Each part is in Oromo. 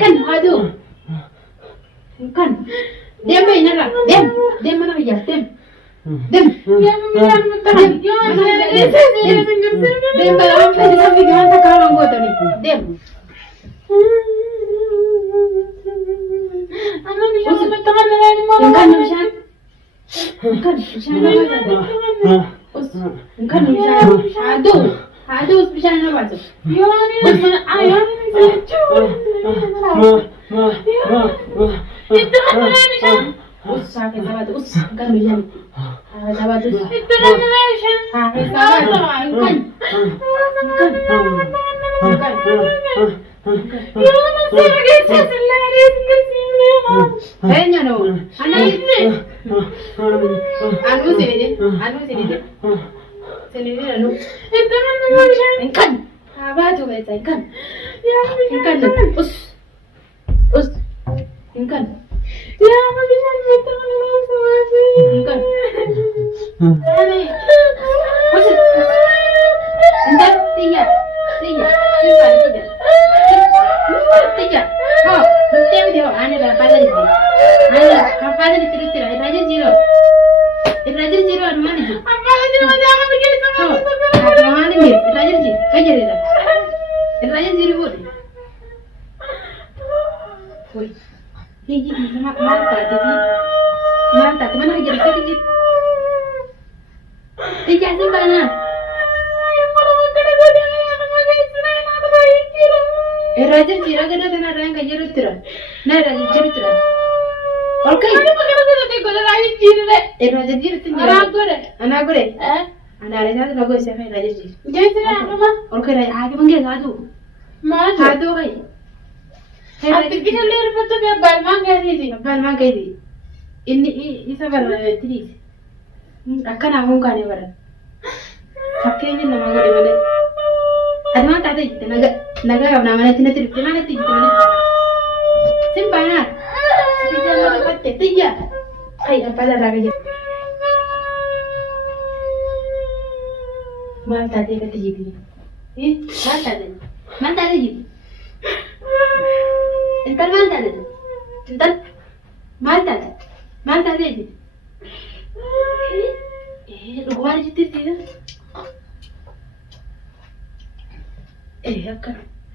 Kan aduh. Kan. Dem bainara. Dem mana ya? Dem. Ya tahan. Dem balam fadi sabi gahan ta karam go tani. Dem. Ana mishan tahan nani mama. Kan mishan. Kan mishan na baza. Kan mishan. Aduh mishan na baza. Yani mana ayani itu kan mishan. Sakit sahabat kan mishan. Sahabat itu kan mishan. Sahabat kan. Hanya no, anak ini, anu sini deh, anu, itu mana macam, ikan, apa tu macam ikan, ikan, ikan, ya apa bisa betul ikan, entar tiga, oh, betul dia, ane berapa lagi? Ane apa lagi terus? Raja zero, anu mana tu? Apa lagi macam apa begini sama? Apa mana ni? Raja zero, kajar dia. Raja zero boleh. Woi, hiji sama mantap, mana kajar kita? Tiga mana? Raja zero kan ada orang kajar itu, nah raja zero itu. Okay. Ano pa kaya natin ko na raja zero le? Raja zero itu. Anak gore. Anak raja itu bagus ya, raja zero. Jadi apa mah? Okay raja, आगे बंगे गादू. गादू गई. अब किधर ले रहे हो तो मैं बालमां गई थी. ini sabar tiri. Akan aku kan ya barat. Haknya nama gore mana? Ada mana tadi? Naga apa namanya? Tina mana? Simpana. Tidak ada kata tiga. Hai apa dah lagi? Mana tadi kata jadi? Mana tadi jadi? Entar mana tadi? Mana tadi jadi? Luar jadi tidak?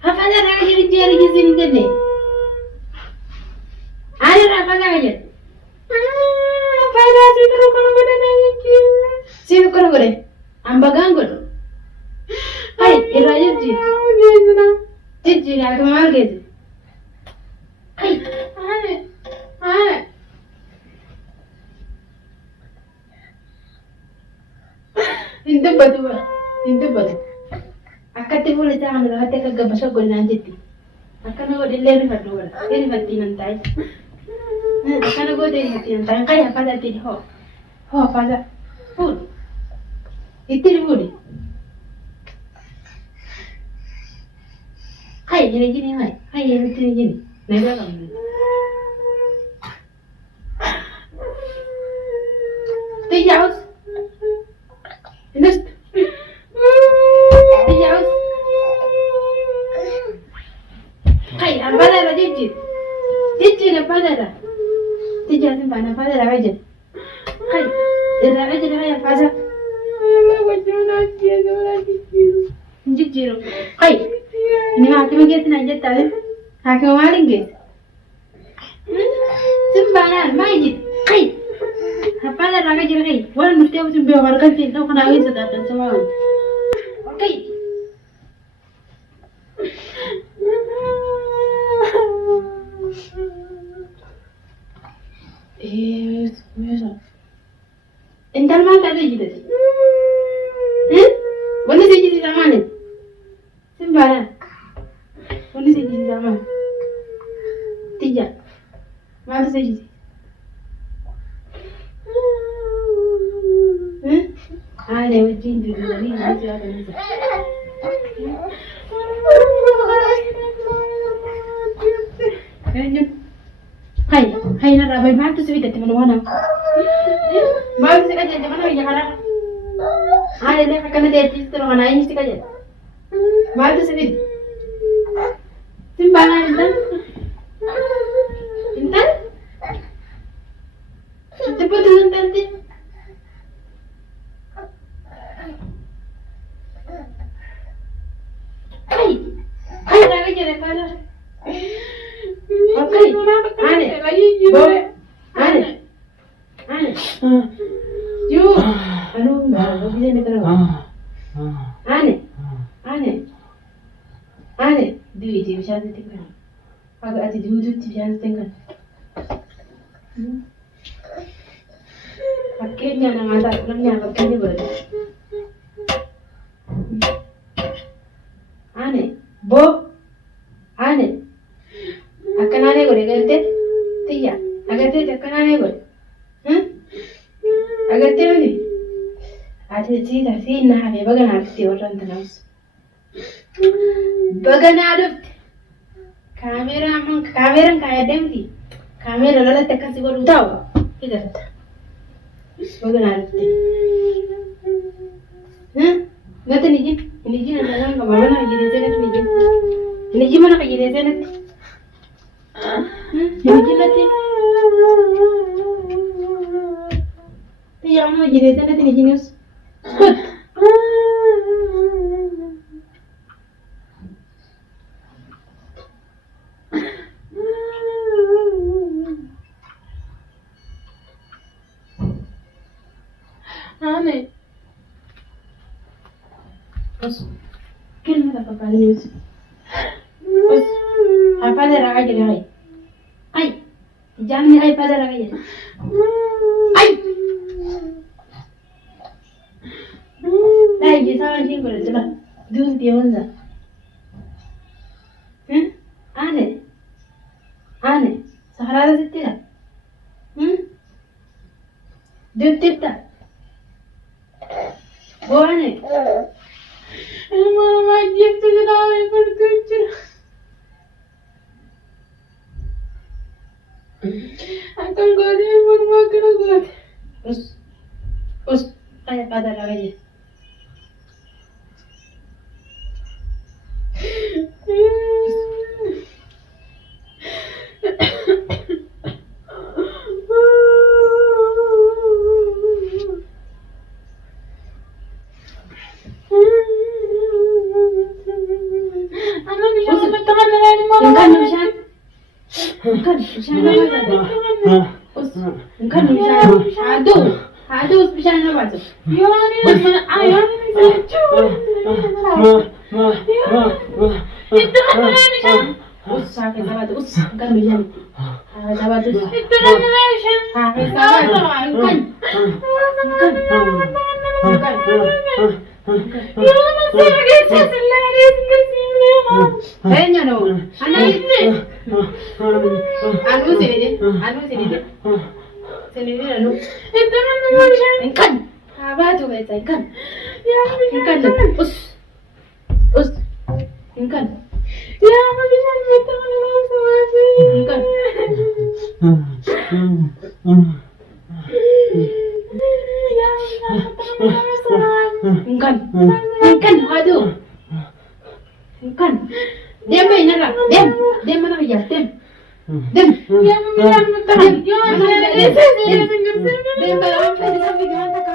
Apa dah lagi jadi sini deh? Ada apa lagi? Pada situ kalau ada lagi. Situ kalau ada, ambagan kalau. Hai, raja ji. Ji, aku mau gitu. Hai. Itu betul. Akati boleh jangan hati kagak masuk gol nanti. Akan aku dilihat kat luar. Ini mati nanti. Akan aku dilihat nanti. Kaya pada tadi ho pada. Pun. Itu boleh. Hai gini. Hai ini gini. Naga kamu. Tijaus. Inus. Tijaus. Hai, apa dah jijit? Jijit apa dah? Tijat mana apa dah jijit? Hai, dah jijit apa dah? Jijit. Hai, ini hakim kita nak jat tadi. Hakim maling ke? Sembarangan, majid. Hai, apa dah jijit hai? Walau mesti aku cuma berwarga cinta kena awin sedatan semua. Okay. Entar mana ada gitu? Mana sih jadi zaman ni? Sembarang. Mana sih jadi zaman? Tiga. Mana sih jadi? Ada ujian di dalam ni ada ni. Hai na rabai mak tu sebita teman mana? Mak tu sekarang jadi mana yang ada? Ada ni akan ada di situ mana ini sekarang. Mak tu sebit. lagi jadi mana? Oke, aneh. Aneh. Aneh. Ju, aduh, nggak bisa nih terus. Aneh. Aneh. Aneh. Dui di bisa tinggal. Agak hati duduk di bisa tinggal. Pakainya nang ada, namanya pakainya boleh. Aneh. Bo. Aneh. Akan aneh boleh ganti? Tiya. Agar dia akan aneh boleh. Agar dia ni. Ada cerita sih nah, bagan arti orang terus. Bagan arut. Kamera kaya demti. Kamera lalat tekan sih baru tahu. Tidak. Bagan arut. Nanti ini nanti kemana lagi di sana ini gimana lagi di sana? Ini nanti. Yang mau jadi sana ini news. Skut. Aneh. Terus, kenapa papa news? Terus, apa ada raga jadi ay? Ay, jangan ni ay pada raga jadi. Ay. Dah, jadi sama sih kalau coba, dulu dia mana? Aneh, aneh. Sahara ada tidak? Dulu tidak. Boleh. Emang wajib tu kenapa bertujuh? Akan goreng bermakan goreng. Us, kayak pada lagi. Aduh, bisa apa tu? Itu apa bisa? Sakit sahabat, kan bisa. Sahabat itu. Itu apa bisa? Sakit sahabat, kan. Kayaknya no. Anak ini. Anu sini deh. Sini anu. Itu mana bisa? Kan. Apa tu kata kan? Ya, kan. Us. Kan. Ya, bisa betul kan. Kan, aduh. Kan. Diam baik nak. Diam mana ya? Diam. Ya, mana betul. Ya, mana dia. Diam baik. Apa dia sampai di mana?